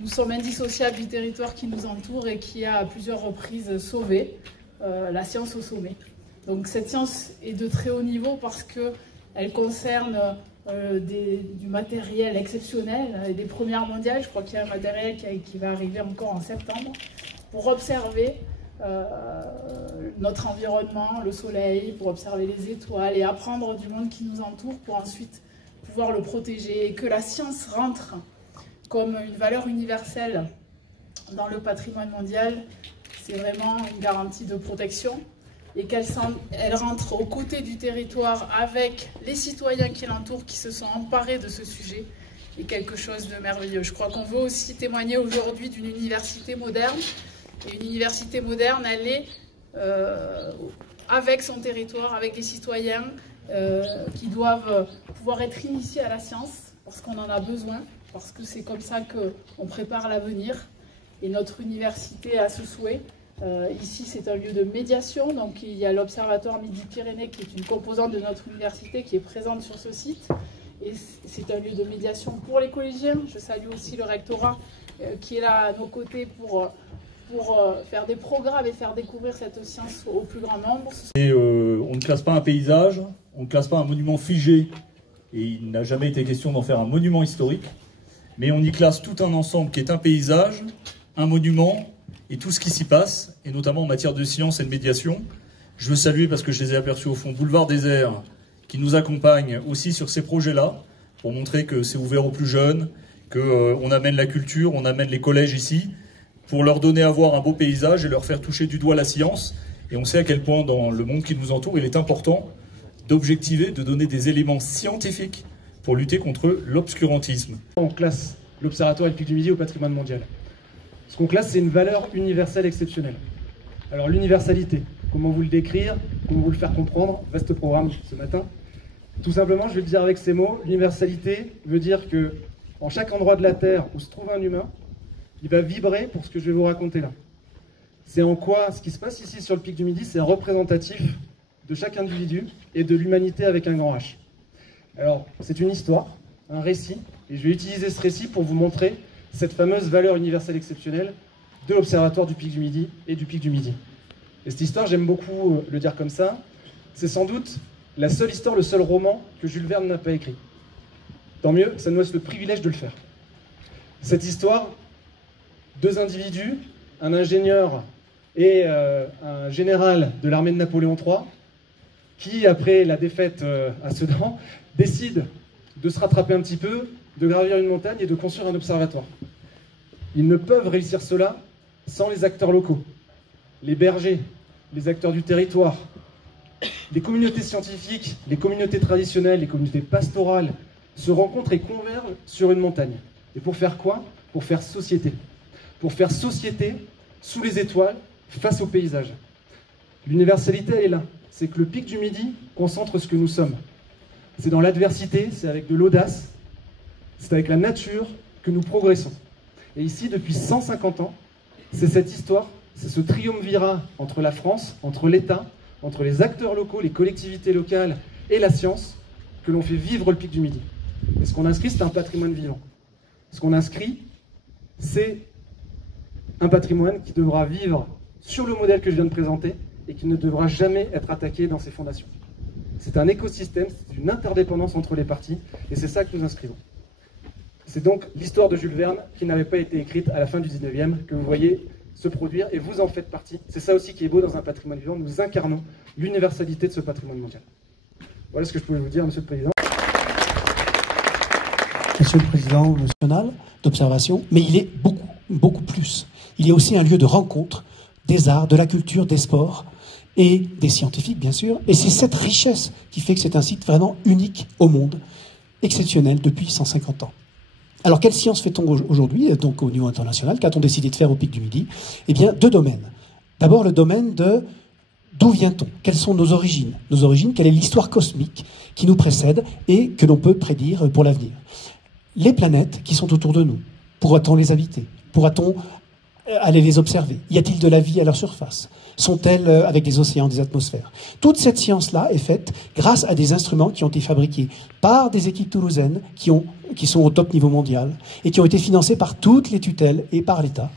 Nous sommes indissociables du territoire qui nous entoure et qui a à plusieurs reprises sauvé la science au sommet. Donc cette science est de très haut niveau parce qu'elle concerne du matériel exceptionnel, des premières mondiales. Je crois qu'il y a un matériel qui va arriver encore en septembre pour observer notre environnement, le soleil, pour observer les étoiles et apprendre du monde qui nous entoure pour ensuite pouvoir le protéger, et que la science rentre comme une valeur universelle dans le patrimoine mondial, c'est vraiment une garantie de protection, et qu'elle rentre aux côtés du territoire avec les citoyens qui l'entourent, qui se sont emparés de ce sujet, est quelque chose de merveilleux. Je crois qu'on veut aussi témoigner aujourd'hui d'une université moderne, et une université moderne, elle est avec son territoire, avec les citoyens qui doivent pouvoir être initiés à la science, parce qu'on en a besoin, parce que c'est comme ça qu'on prépare l'avenir. Et notre université a ce souhait. Ici, c'est un lieu de médiation, donc il y a l'Observatoire Midi-Pyrénées qui est une composante de notre université qui est présente sur ce site. Et c'est un lieu de médiation pour les collégiens. Je salue aussi le rectorat qui est là à nos côtés pour faire des programmes et faire découvrir cette science au plus grand nombre. Et, on ne classe pas un paysage, on ne classe pas un monument figé, et il n'a jamais été question d'en faire un monument historique, mais on y classe tout un ensemble qui est un paysage, un monument et tout ce qui s'y passe, et notamment en matière de science et de médiation. Je veux saluer, parce que je les ai aperçus au fond, Boulevard des Airs, qui nous accompagne aussi sur ces projets-là, pour montrer que c'est ouvert aux plus jeunes, qu'on amène la culture, on amène les collèges ici, pour leur donner à voir un beau paysage et leur faire toucher du doigt la science. Et on sait à quel point, dans le monde qui nous entoure, il est important d'objectiver, de donner des éléments scientifiques pour lutter contre l'obscurantisme. On classe l'Observatoire et le Pic du Midi au patrimoine mondial. Ce qu'on classe, c'est une valeur universelle exceptionnelle. Alors l'universalité, comment vous le décrire, comment vous le faire comprendre, vaste programme ce matin. Tout simplement, je vais le dire avec ces mots, l'universalité veut dire que en chaque endroit de la Terre où se trouve un humain, il va vibrer pour ce que je vais vous raconter là. C'est en quoi ce qui se passe ici sur le Pic du Midi, c'est représentatif de chaque individu et de l'humanité avec un grand H. Alors, c'est une histoire, un récit, et je vais utiliser ce récit pour vous montrer cette fameuse valeur universelle exceptionnelle de l'Observatoire du Pic du Midi et du Pic du Midi. Et cette histoire, j'aime beaucoup le dire comme ça, c'est sans doute la seule histoire, le seul roman que Jules Verne n'a pas écrit. Tant mieux, ça nous laisse le privilège de le faire. Cette histoire, deux individus, un ingénieur et un général de l'armée de Napoléon III, qui, après la défaite à Sedan, décident de se rattraper un petit peu, de gravir une montagne et de construire un observatoire. Ils ne peuvent réussir cela sans les acteurs locaux, les bergers, les acteurs du territoire, les communautés scientifiques, les communautés traditionnelles, les communautés pastorales se rencontrent et convergent sur une montagne. Et pour faire quoi? Pour faire société. Pour faire société sous les étoiles, face au paysage. L'universalité, elle est là. C'est que le Pic du Midi concentre ce que nous sommes. C'est dans l'adversité, c'est avec de l'audace, c'est avec la nature que nous progressons. Et ici, depuis 150 ans, c'est cette histoire, c'est ce triumvirat entre la France, entre l'État, entre les acteurs locaux, les collectivités locales et la science, que l'on fait vivre le Pic du Midi. Et ce qu'on inscrit, c'est un patrimoine vivant. Ce qu'on inscrit, c'est un patrimoine qui devra vivre sur le modèle que je viens de présenter et qui ne devra jamais être attaqué dans ses fondations. C'est un écosystème, c'est une interdépendance entre les parties, et c'est ça que nous inscrivons. C'est donc l'histoire de Jules Verne qui n'avait pas été écrite à la fin du 19e, que vous voyez se produire, et vous en faites partie. C'est ça aussi qui est beau dans un patrimoine vivant, nous incarnons l'universalité de ce patrimoine mondial. Voilà ce que je pouvais vous dire, Monsieur le Président. Monsieur le Président national d'observation, mais il est beaucoup plus. Il est aussi un lieu de rencontre des arts, de la culture, des sports et des scientifiques, bien sûr. Et c'est cette richesse qui fait que c'est un site vraiment unique au monde, exceptionnel depuis 150 ans. Alors, quelle science fait-on aujourd'hui, donc au niveau international? Qu'a-t-on décidé de faire au Pic du Midi? Eh bien, deux domaines. D'abord, le domaine de d'où vient-on? Quelles sont nos origines? Nos origines, quelle est l'histoire cosmique qui nous précède et que l'on peut prédire pour l'avenir? Les planètes qui sont autour de nous, pourra-t-on les habiter? Pourra-t-on aller les observer? Y a-t-il de la vie à leur surface? Sont-elles avec des océans, des atmosphères? Toute cette science-là est faite grâce à des instruments qui ont été fabriqués par des équipes toulousaines qui sont au top niveau mondial et qui ont été financés par toutes les tutelles et par l'État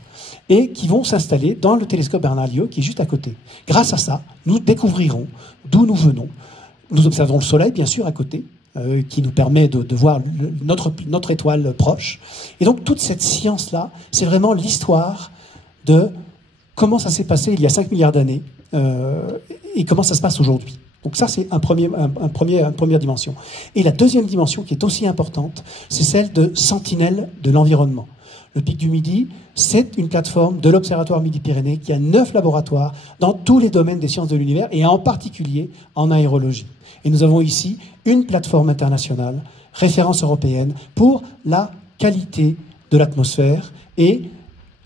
et qui vont s'installer dans le télescope Bernalillo qui est juste à côté. Grâce à ça, nous découvrirons d'où nous venons. Nous observerons le Soleil, bien sûr, à côté, qui nous permet de voir notre étoile proche. Et donc, toute cette science-là, c'est vraiment l'histoire de comment ça s'est passé il y a 5 milliards d'années et comment ça se passe aujourd'hui. Donc ça, c'est une première dimension. Et la deuxième dimension, qui est aussi importante, c'est celle de sentinelle de l'environnement. Le Pic du Midi, c'est une plateforme de l'Observatoire Midi-Pyrénées qui a 9 laboratoires dans tous les domaines des sciences de l'univers et en particulier en aérologie. Et nous avons ici une plateforme internationale, référence européenne, pour la qualité de l'atmosphère et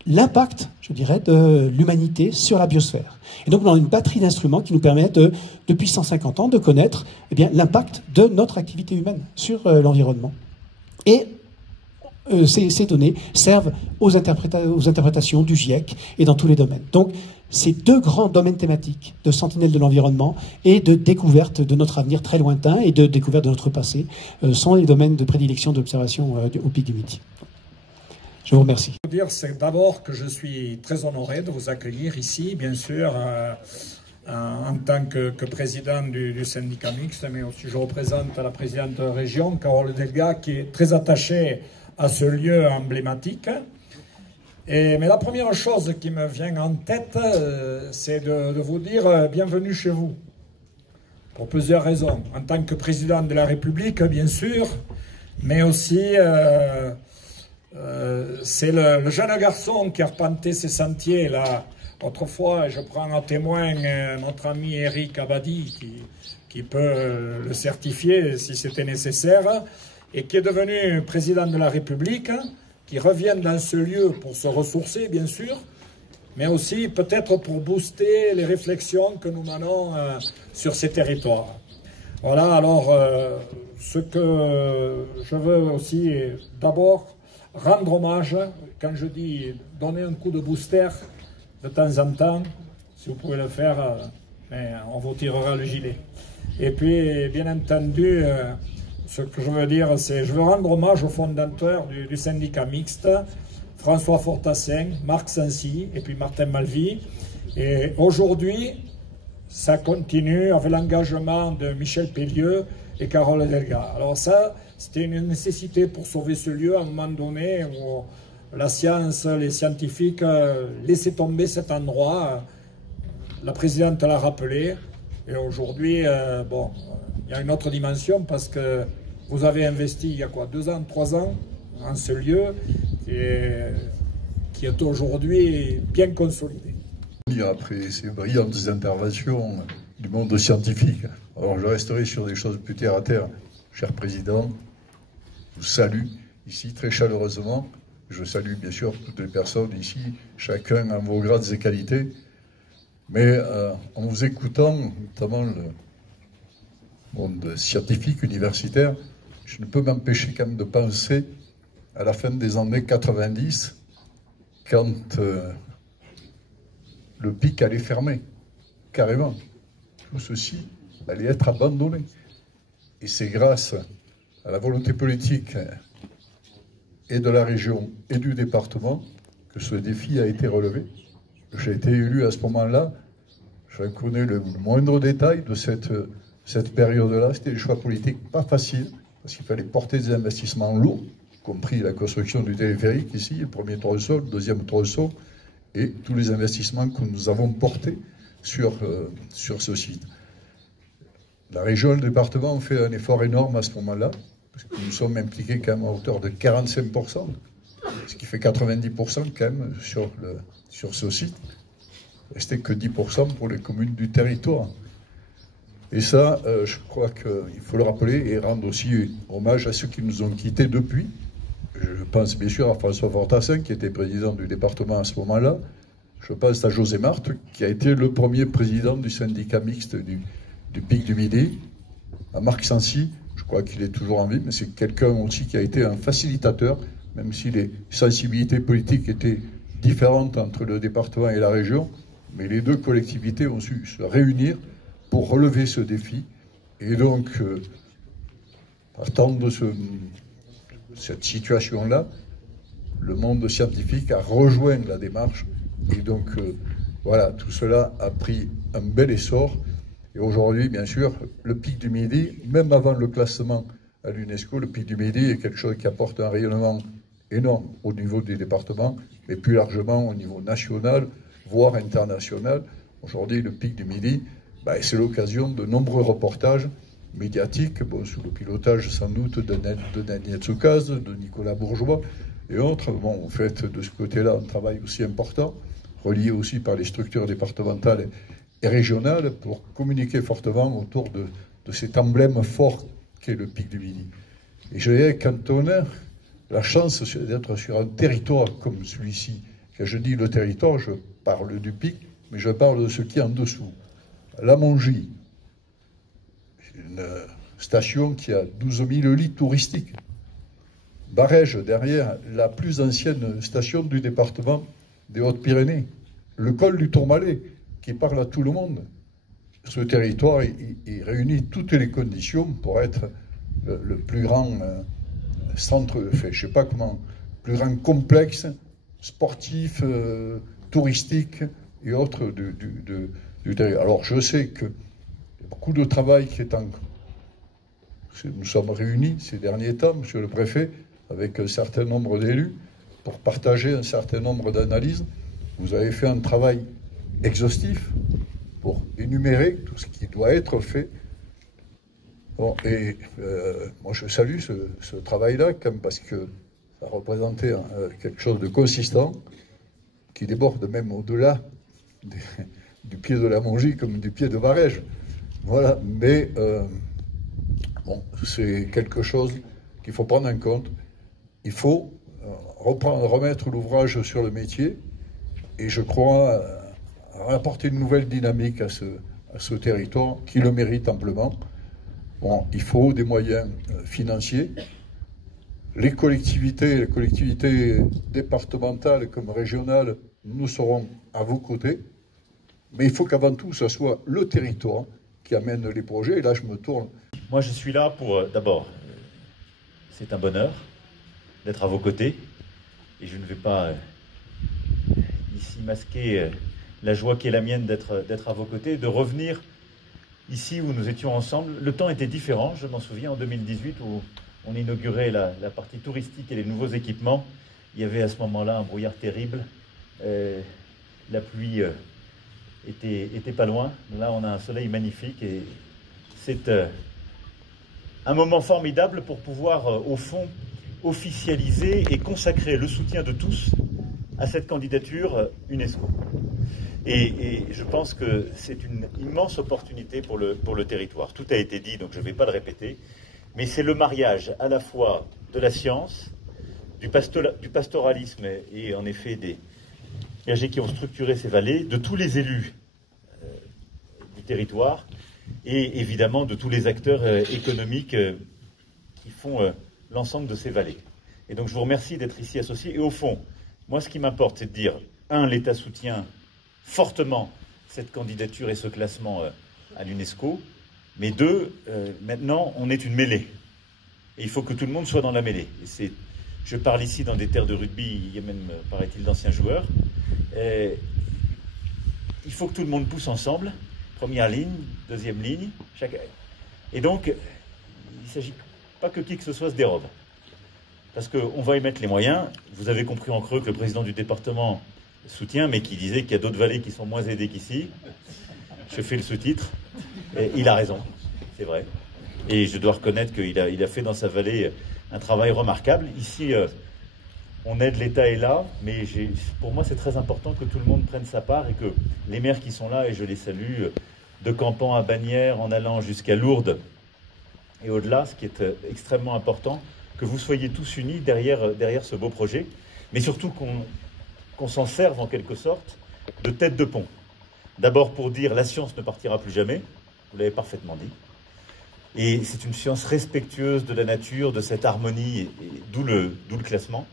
l'impact, je dirais, de l'humanité sur la biosphère. Et donc, on a une batterie d'instruments qui nous permettent, depuis 150 ans, de connaître l'impact de notre activité humaine sur l'environnement. Et ces données servent aux interprétations du GIEC et dans tous les domaines. Donc, ces deux grands domaines thématiques de sentinelle de l'environnement et de découverte de notre avenir très lointain et de découverte de notre passé sont les domaines de prédilection d'observation au Pic du Midi. Je vous remercie. Je veux dire, c'est d'abord que je suis très honoré de vous accueillir ici, bien sûr, en tant que président du syndicat mixte, mais aussi je représente la présidente de la région, Carole Delga, qui est très attachée à ce lieu emblématique. Mais la première chose qui me vient en tête, c'est de vous dire bienvenue chez vous, pour plusieurs raisons. En tant que président de la République, bien sûr, mais aussi c'est le jeune garçon qui a arpenté ces sentiers là. Autrefois, je prends en témoin notre ami Eric Abadi, qui peut le certifier si c'était nécessaire, et qui est devenu président de la République, qui revient dans ce lieu pour se ressourcer, bien sûr, mais aussi peut-être pour booster les réflexions que nous menons sur ces territoires. Voilà, alors, ce que je veux aussi, d'abord, rendre hommage, quand je dis donner un coup de booster de temps en temps, si vous pouvez le faire, on vous tirera le gilet. Et puis, bien entendu, ce que je veux dire, c'est je veux rendre hommage aux fondateurs du syndicat mixte, François Fortassin, Marc Sancy et puis Martin Malvy. Et aujourd'hui, ça continue avec l'engagement de Michel Pellieu et Carole Delga. Alors ça, c'était une nécessité pour sauver ce lieu à un moment donné où la science, les scientifiques laissaient tomber cet endroit. La présidente l'a rappelé. Et aujourd'hui, bon, il y a une autre dimension parce que vous avez investi il y a quoi, 2 ans, 3 ans en ce lieu qui est aujourd'hui bien consolidé. Après ces brillantes interventions du monde scientifique, alors je resterai sur des choses plus terre à terre. Cher Président, je vous salue ici très chaleureusement. Je salue bien sûr toutes les personnes ici, chacun en vos grades et qualités. Mais en vous écoutant, notamment le monde scientifique, universitaire, je ne peux m'empêcher quand même de penser à la fin des années 90, quand le pic allait fermer, carrément. Tout ceci allait être abandonné. Et c'est grâce à la volonté politique et de la région et du département que ce défi a été relevé. J'ai été élu à ce moment-là, je connais le moindre détail de cette période-là. C'était des choix politiques pas faciles, parce qu'il fallait porter des investissements lourds, y compris la construction du téléphérique ici, le premier tronçon, le deuxième tronçon, et tous les investissements que nous avons portés sur ce site. La région et le département ont fait un effort énorme à ce moment-là, parce que nous sommes impliqués quand même à hauteur de 45%, ce qui fait 90% quand même sur ce site. Restait que 10% pour les communes du territoire. Et ça, je crois qu'il faut le rappeler et rendre aussi hommage à ceux qui nous ont quittés depuis. Je pense bien sûr à François Fortassin, qui était président du département à ce moment-là. Je pense à José Marthe, qui a été le premier président du syndicat mixte du Pic du Midi. À Marc Sancy, je crois qu'il est toujours en vie, mais c'est quelqu'un aussi qui a été un facilitateur, même si les sensibilités politiques étaient différentes entre le département et la région, mais les deux collectivités ont su se réunir pour relever ce défi. Et donc, partant de cette situation-là, le monde scientifique a rejoint la démarche. Et donc, voilà, tout cela a pris un bel essor. Et aujourd'hui, bien sûr, le Pic du Midi, même avant le classement à l'UNESCO, le Pic du Midi est quelque chose qui apporte un rayonnement énorme au niveau des départements, mais plus largement au niveau national, voire international. Aujourd'hui, le Pic du Midi, c'est l'occasion de nombreux reportages médiatiques, sous le pilotage sans doute de Daniel Tsukaz, de Nicolas Bourgeois et autres. On fait de ce côté-là un travail aussi important, relié aussi par les structures départementales et régionales, pour communiquer fortement autour de cet emblème fort qu'est le Pic du Midi. Et je dirais, quand on a la chance d'être sur un territoire comme celui-ci, quand je dis le territoire, je parle du Pic, mais je parle de ce qui est en dessous. La Mongie, une station qui a 12 000 lits touristiques. Barège, derrière, la plus ancienne station du département des Hautes-Pyrénées. Le col du Tourmalet, qui parle à tout le monde. Ce territoire, il réunit toutes les conditions pour être le plus grand centre, je ne sais pas comment, plus grand complexe sportif, touristique et autres du territoire. Alors je sais qu'il y a beaucoup de travail qui est en... Nous sommes réunis ces derniers temps, monsieur le préfet, avec un certain nombre d'élus, pour partager un certain nombre d'analyses. Vous avez fait un travail exhaustif pour énumérer tout ce qui doit être fait. Bon, et moi je salue ce travail-là, parce que ça représentait quelque chose de consistant, qui déborde même au-delà du pied de la Mongie comme du pied de Barège. Voilà, mais c'est quelque chose qu'il faut prendre en compte. Il faut remettre l'ouvrage sur le métier, et je crois apporter une nouvelle dynamique à ce territoire qui le mérite amplement. Bon, il faut des moyens financiers. Les collectivités départementales comme régionales, nous serons à vos côtés. Mais il faut qu'avant tout, ce soit le territoire qui amène les projets. Et là, je me tourne. Moi, je suis là pour, d'abord, c'est un bonheur d'être à vos côtés. Et je ne vais pas ici masquer la joie qui est la mienne d'être à vos côtés, de revenir ici où nous étions ensemble. Le temps était différent, je m'en souviens, en 2018, où on inaugurait la partie touristique et les nouveaux équipements. Il y avait à ce moment-là un brouillard terrible. La pluie était pas loin. Là, on a un soleil magnifique et c'est un moment formidable pour pouvoir, au fond, officialiser et consacrer le soutien de tous à cette candidature UNESCO. Et je pense que c'est une immense opportunité pour le territoire. Tout a été dit, donc je ne vais pas le répéter, mais c'est le mariage à la fois de la science, du pastoralisme et en effet des bergers qui ont structuré ces vallées, de tous les élus du territoire et évidemment de tous les acteurs économiques qui font l'ensemble de ces vallées. Et donc je vous remercie d'être ici associés. Et au fond, moi ce qui m'importe, c'est de dire, l'État soutient fortement cette candidature et ce classement à l'UNESCO, mais deux, maintenant on est une mêlée. Et il faut que tout le monde soit dans la mêlée. Et je parle ici dans des terres de rugby, il y a même, paraît-il, d'anciens joueurs. Il faut que tout le monde pousse ensemble, première ligne, deuxième ligne, et donc il ne s'agit pas que qui que ce soit se dérobe. Parce qu'on va y mettre les moyens. Vous avez compris en creux que le président du département soutient, mais qui disait qu'il y a d'autres vallées qui sont moins aidées qu'ici. Je fais le sous-titre. Et il a raison, c'est vrai. Et je dois reconnaître qu'il a fait dans sa vallée un travail remarquable. Ici, on aide, l'État est là, mais pour moi, c'est très important que tout le monde prenne sa part et que les maires qui sont là, et je les salue, de Campan à Bagnères, en allant jusqu'à Lourdes et au-delà, ce qui est extrêmement important, que vous soyez tous unis derrière ce beau projet, mais surtout qu'on s'en serve en quelque sorte de tête de pont. D'abord pour dire la science ne partira plus jamais, vous l'avez parfaitement dit, et c'est une science respectueuse de la nature, de cette harmonie, et d'où le classement.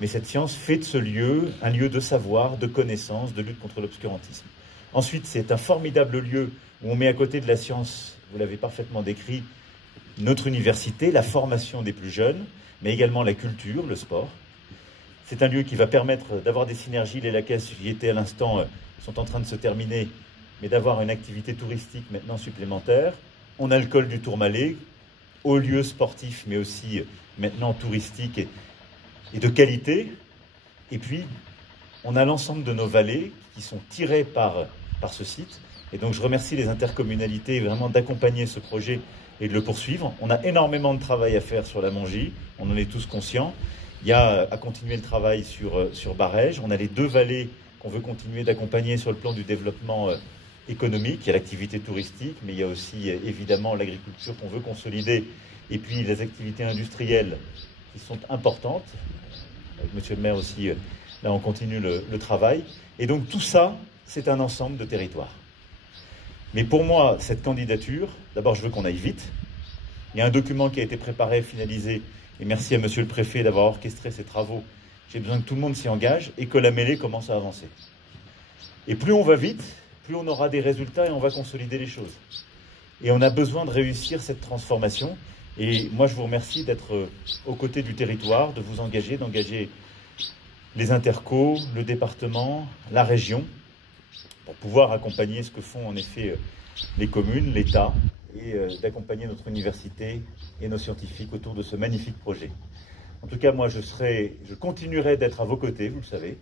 mais cette science fait de ce lieu un lieu de savoir, de connaissance, de lutte contre l'obscurantisme. Ensuite, c'est un formidable lieu où on met à côté de la science, vous l'avez parfaitement décrit, notre université, la formation des plus jeunes, mais également la culture, le sport. C'est un lieu qui va permettre d'avoir des synergies. Les laquais, j'y étais à l'instant, sont en train de se terminer, mais d'avoir une activité touristique maintenant supplémentaire. On a le col du Tourmalet, haut lieu sportif, mais aussi maintenant touristique et de qualité. Et puis, on a l'ensemble de nos vallées qui sont tirées par ce site. Et donc, je remercie les intercommunalités vraiment d'accompagner ce projet et de le poursuivre. On a énormément de travail à faire sur la Mongie, on en est tous conscients. Il y a à continuer le travail sur Barège. On a les 2 vallées qu'on veut continuer d'accompagner sur le plan du développement économique. Il y a l'activité touristique, mais il y a aussi évidemment l'agriculture qu'on veut consolider. Et puis les activités industrielles qui sont importantes. Avec monsieur le maire aussi, là on continue le travail. Et donc tout ça, c'est un ensemble de territoires. Mais pour moi, cette candidature, d'abord je veux qu'on aille vite. Il y a un document qui a été préparé, finalisé. Et merci à monsieur le préfet d'avoir orchestré ces travaux. J'ai besoin que tout le monde s'y engage et que la mêlée commence à avancer. Et plus on va vite, plus on aura des résultats et on va consolider les choses. Et on a besoin de réussir cette transformation. Et moi, je vous remercie d'être aux côtés du territoire, de vous engager, d'engager les intercos, le département, la région, pour pouvoir accompagner ce que font en effet les communes, l'État, et d'accompagner notre université et nos scientifiques autour de ce magnifique projet. En tout cas, moi, je continuerai d'être à vos côtés, vous le savez.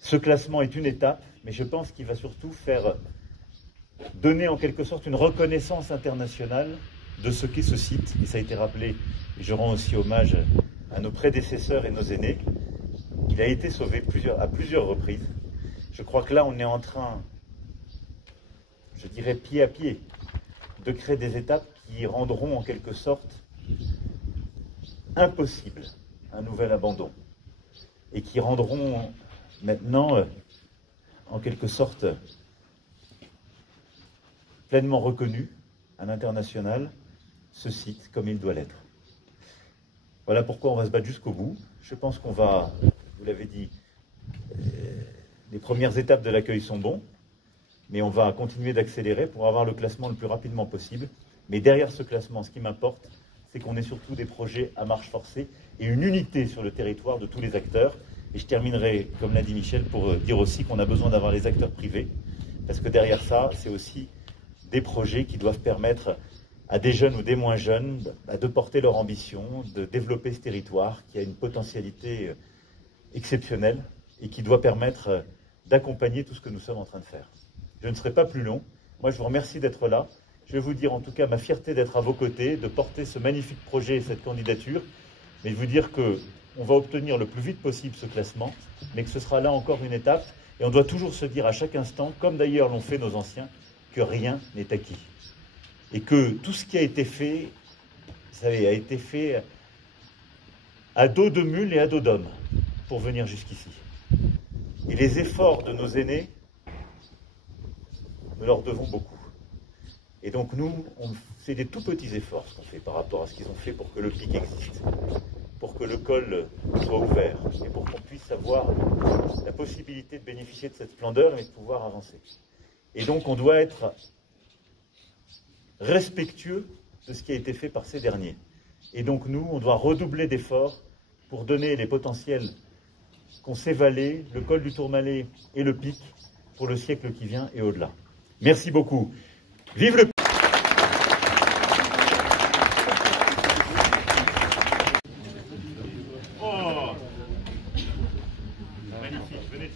Ce classement est une étape, mais je pense qu'il va surtout faire donner en quelque sorte une reconnaissance internationale de ce qu'est ce site. Et ça a été rappelé, et je rends aussi hommage à nos prédécesseurs et nos aînés. Il a été sauvé à plusieurs reprises. Je crois que là, on est en train, je dirais pied à pied, de créer des étapes qui rendront en quelque sorte impossible un nouvel abandon et qui rendront maintenant en quelque sorte pleinement reconnu à l'international ce site comme il doit l'être. Voilà pourquoi on va se battre jusqu'au bout. Je pense qu'on va, vous l'avez dit, les premières étapes de l'accueil sont bons, mais on va continuer d'accélérer pour avoir le classement le plus rapidement possible. Mais derrière ce classement, ce qui m'importe, c'est qu'on ait surtout des projets à marche forcée et une unité sur le territoire de tous les acteurs. Et je terminerai, comme l'a dit Michel, pour dire aussi qu'on a besoin d'avoir les acteurs privés, parce que derrière ça, c'est aussi des projets qui doivent permettre à des jeunes ou des moins jeunes de porter leur ambition, de développer ce territoire qui a une potentialité exceptionnelle et qui doit permettre d'accompagner tout ce que nous sommes en train de faire. Je ne serai pas plus long. Moi, je vous remercie d'être là. Je vais vous dire en tout cas ma fierté d'être à vos côtés, de porter ce magnifique projet et cette candidature, mais vous dire qu'on va obtenir le plus vite possible ce classement, mais que ce sera là encore une étape. Et on doit toujours se dire à chaque instant, comme d'ailleurs l'ont fait nos anciens, que rien n'est acquis. Et que tout ce qui a été fait, vous savez, a été fait à dos de mule et à dos d'homme pour venir jusqu'ici. Et les efforts de nos aînés, nous leur devons beaucoup. Et donc nous, c'est des tout petits efforts ce qu'on fait par rapport à ce qu'ils ont fait pour que le pic existe, pour que le col soit ouvert et pour qu'on puisse avoir la possibilité de bénéficier de cette splendeur et de pouvoir avancer. Et donc on doit être respectueux de ce qui a été fait par ces derniers. Et donc nous, on doit redoubler d'efforts pour donner les potentiels qu'ont ces vallées, le col du Tourmalet et le pic pour le siècle qui vient et au-delà. Merci beaucoup. Vive le magnifique, venez.